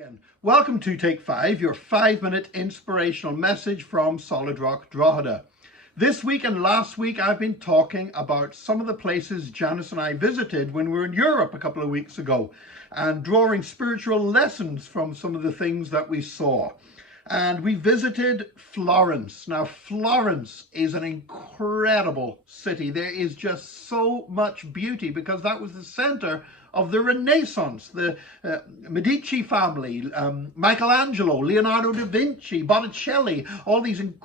Again, welcome to Take 5, your 5-minute inspirational message from Solid Rock Drogheda. This week and last week I've been talking about some of the places Janice and I visited when we were in Europe a couple of weeks ago and drawing spiritual lessons from some of the things that we saw. And we visited Florence. Now, Florence is an incredible city. There is just so much beauty because that was the center of the Renaissance. The Medici family, Michelangelo, Leonardo da Vinci, Botticelli,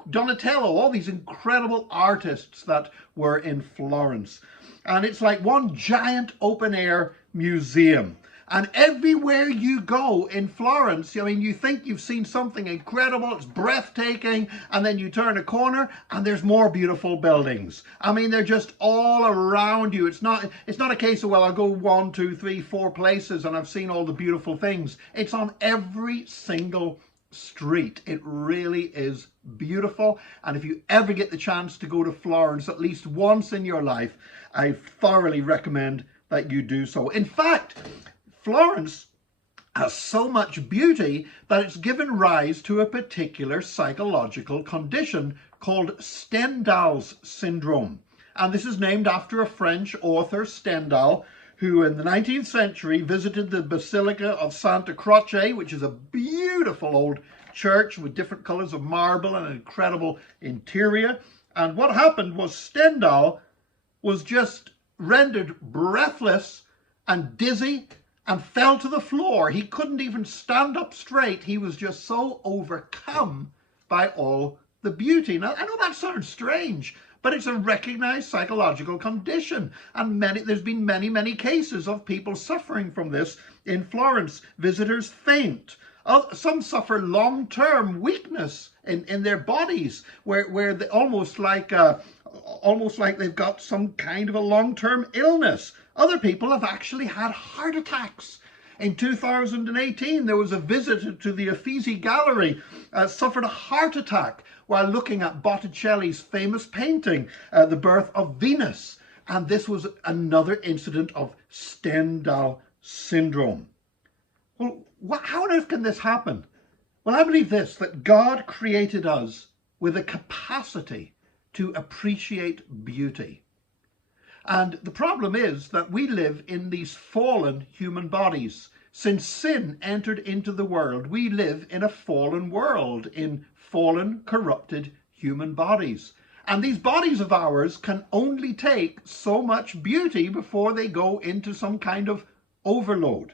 Donatello, all these incredible artists that were in Florence. And it's like one giant open-air museum. And everywhere you go in Florence, I mean, you think you've seen something incredible, it's breathtaking, and then you turn a corner and there's more beautiful buildings. I mean, they're just all around you. It's not a case of, well, I'll go 1, 2, 3, 4 places and I've seen all the beautiful things. It's on every single street. It really is beautiful. And if you ever get the chance to go to Florence at least once in your life, I thoroughly recommend that you do so. In fact, Florence has so much beauty that it's given rise to a particular psychological condition called Stendhal's syndrome. And this is named after a French author, Stendhal, who in the 19th century visited the Basilica of Santa Croce, which is a beautiful old church with different colors of marble and an incredible interior. And what happened was Stendhal was just rendered breathless and dizzy and fell to the floor. He couldn't even stand up straight. He was just so overcome by all the beauty. Now, I know that sounds strange, but it's a recognized psychological condition. And there's been many cases of people suffering from this in Florence. Visitors faint. Some suffer long-term weakness in their bodies, where they almost like they've got some kind of a long-term illness. Other people have actually had heart attacks. In 2018, there was a visitor to the Uffizi Gallery, suffered a heart attack while looking at Botticelli's famous painting, The Birth of Venus. And this was another incident of Stendhal syndrome. Well, how on earth can this happen? Well, I believe this, that God created us with a capacity to appreciate beauty. And the problem is that we live in these fallen human bodies. Since sin entered into the world, we live in a fallen world, in fallen, corrupted human bodies. And these bodies of ours can only take so much beauty before they go into some kind of overload.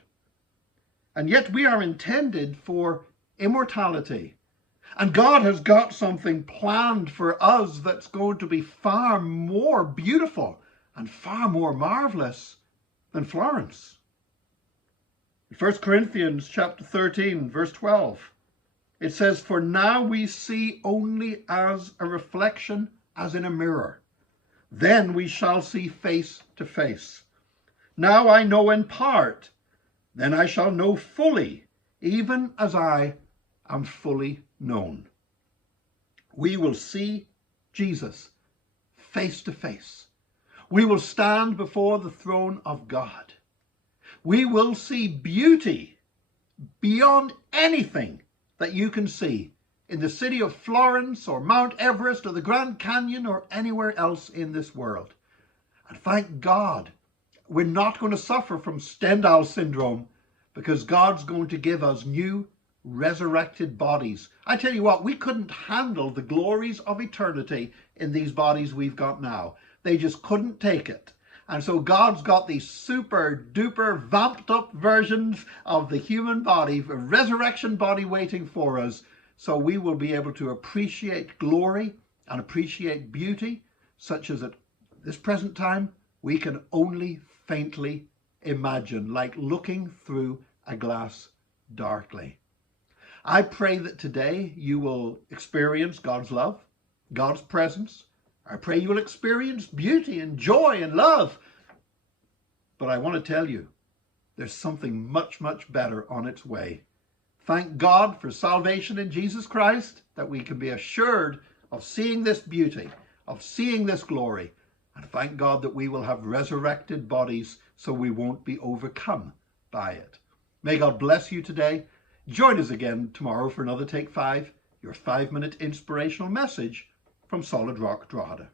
And yet we are intended for immortality. And God has got something planned for us that's going to be far more beautiful and far more marvelous than Florence. In 1 Corinthians chapter 13, verse 12, it says, "For now we see only as a reflection, as in a mirror. Then we shall see face to face. Now I know in part, then I shall know fully, even as I am fully known." We will see Jesus face to face. We will stand before the throne of God. We will see beauty beyond anything that you can see in the city of Florence or Mount Everest or the Grand Canyon or anywhere else in this world. And thank God, we're not going to suffer from Stendhal syndrome because God's going to give us new resurrected bodies. I tell you what, we couldn't handle the glories of eternity in these bodies we've got now. They just couldn't take it. And so God's got these super duper vamped up versions of the human body, a resurrection body waiting for us. So we will be able to appreciate glory and appreciate beauty, such as at this present time we can only faintly imagine, like looking through a glass darkly. I pray that today you will experience God's love, God's presence. I pray you will experience beauty and joy and love. But I want to tell you, there's something much better on its way. Thank God for salvation in Jesus Christ, that we can be assured of seeing this beauty, of seeing this glory. And thank God that we will have resurrected bodies so we won't be overcome by it. May God bless you today. Join us again tomorrow for another Take 5, your 5-minute inspirational message from Solid Rock Drogheda.